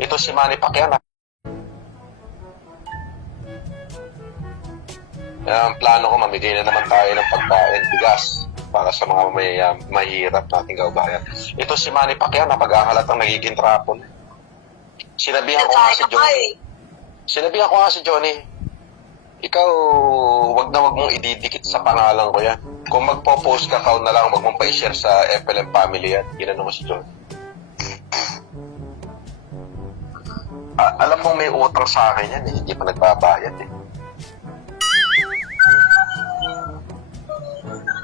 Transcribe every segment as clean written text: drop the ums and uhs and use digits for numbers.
Ito si Manny Pacquiao. Ang plano ko, mamigay na naman tayo ng pagkain, bigas, para sa mga mahirap nating kababayan. Ito si Manny Pacquiao, napag-ahalatang nagiging trapon. Sinabihan ko nga si Johnny, ikaw, wag mong ididikit sa pangalan ko yan. Kung magpo-post ka, na lang, wag mong pa-share sa FLM family yan. Ginano mo si Johnny. Alam mong may utang sa akin yan, hindi pa nagbabayad eh.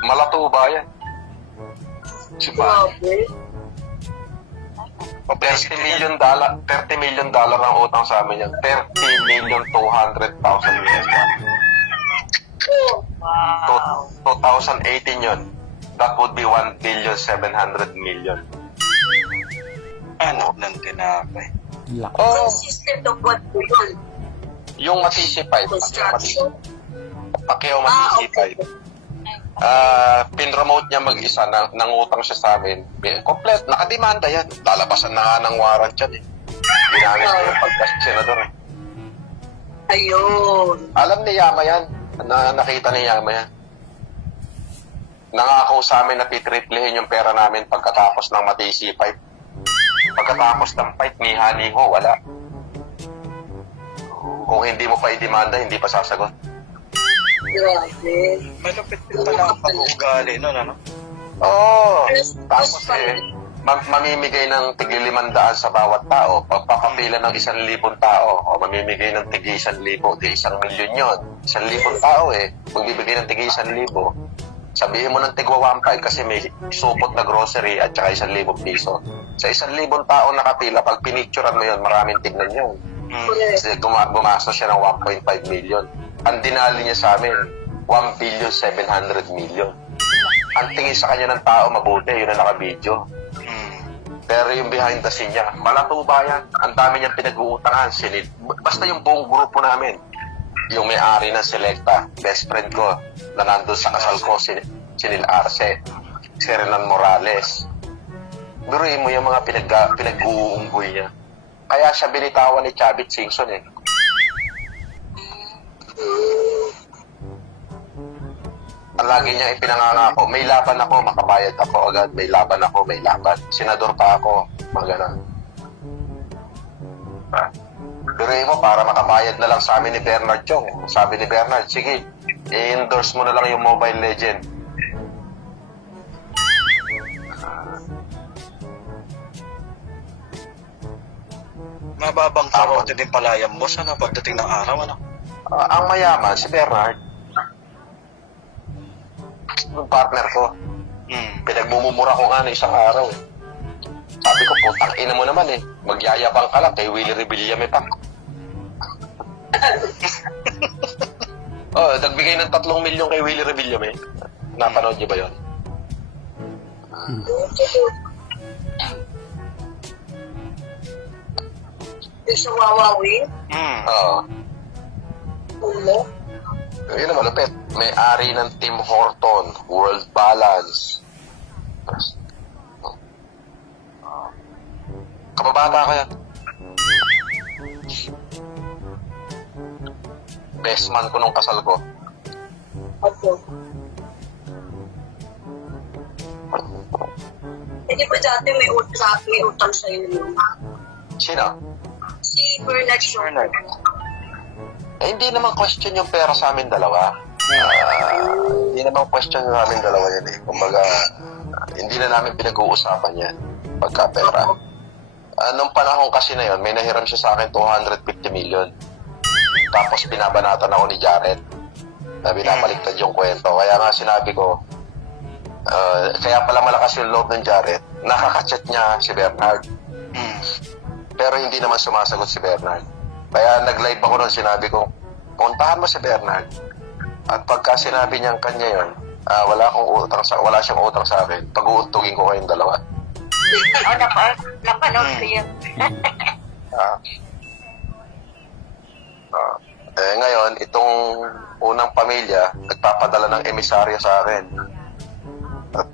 Malato ba yan? Si Manny. $30 million ang utang sa amin yan. 30,200,000 US. Wow. 2018 yun. That would be 1,700,000,000. Ano ng tinapay? Oh, Consistent of what po yun? yung matisipay. Construction? Pacquiao matisipay. Pinromote niya mag-isa, nangutang siya sa amin. Complete, nakademanda yan. Lalabasan na nga ng warrant yan eh. Ginamit niya yung pagka-senador eh. Ayun. Alam ni Yama yan. Nakita ni Yama yan. Nangako sa amin na titriplehin yung pera namin pagkatapos ng matisipay. Pagkatapos ng fight ni Haniho, wala. Kung hindi mo pa i-demanda, hindi pa sasagot. Grabe. Malupit din pala ang pag-uugali nun, ano? Oo. Tapos mamimigay ng tigli 500 sa bawat tao. Pagpapapila ng 1,000 tao, o mamimigay ng tigli 1,000, di 1,000,000 yun. 1,000 tao eh. Magbibigay ng tigli 1,000. Sabihin mo ng tigwa 1,500 kasi may supot na grocery at saka 1,000 piso. Sa 1,000 tao nakapila, pag pinicturean mo yun, maraming tignan yun. Kasi gumastos siya ng 1.5 million. Ang dinali niya sa amin, 1,700,000,000. Ang tingin sa kanya ng tao mabuti, yun ang naka-video. Pero yung behind the scene niya, malato ba yan? Ang dami niyang pinag-uutangan. Basta yung buong grupo namin, yung may-ari ng Selecta, best friend ko, na nandun sa kasal ko, si Nil Arce, si Renan Morales. Biruin mo yung mga pinag-uunggoy niya. Kaya siya binitawan ni Chavit Singson eh. Ang lagi niya ipinangangako, may laban ako, makabayad ako agad, may laban ako, may laban. Senador pa ako, mga ganun. Biruin mo, para makabayad na lang sa amin ni Bernard Chong. Sabi ni Bernard, sige, i-endorse mo na lang yung Mobile Legend. Mababang karote din pala yan, boss, ano? Pagdating ng araw, ano? Ang mayaman, si Bernard. Yung partner ko. Pinagmumura ko nga na isang araw eh. Sabi ko, putang ina mo naman eh. Magyayabang ka lang kay Willie Rebillame pa. Nagbigay ng 3 milyon kay Willie Rebillame. Napanood niyo ba yun? Yung sa Wawawin? Oo. Ulo? Yun ang malupit. May-ari ng Tim Horton, World Balance. Kababata ko yan. Best man ko nung kasal ko. Opo. Hindi ba dati may utang sa inyo? Sino? Si Bernard Shaw. Hindi naman question yung pera sa amin dalawa. Hindi naman question sa amin dalawa yan eh. Kumbaga, hindi na namin pinag-uusapan yan pagka pera. Nung panahon kasi na yun, may nahiram siya sa akin 250 million. Tapos binabanatan ako ni Jared na binabaliktad yung kwento. Kaya nga sinabi ko, kaya pala malakas yung loob ng Jared, nakaka-chat niya si Bernard. Pero hindi naman sumasagot si Bernard. Kaya nag-live ako nun, sinabi ko, puntahan mo si Bernard. At pagka sinabi niyang kanya yun, wala siyang utang sa akin, pag-uuntugin ko kayong dalawa. Napanood ko yun. Ngayon, itong unang pamilya, nagpapadala ng emisaryo sa akin. At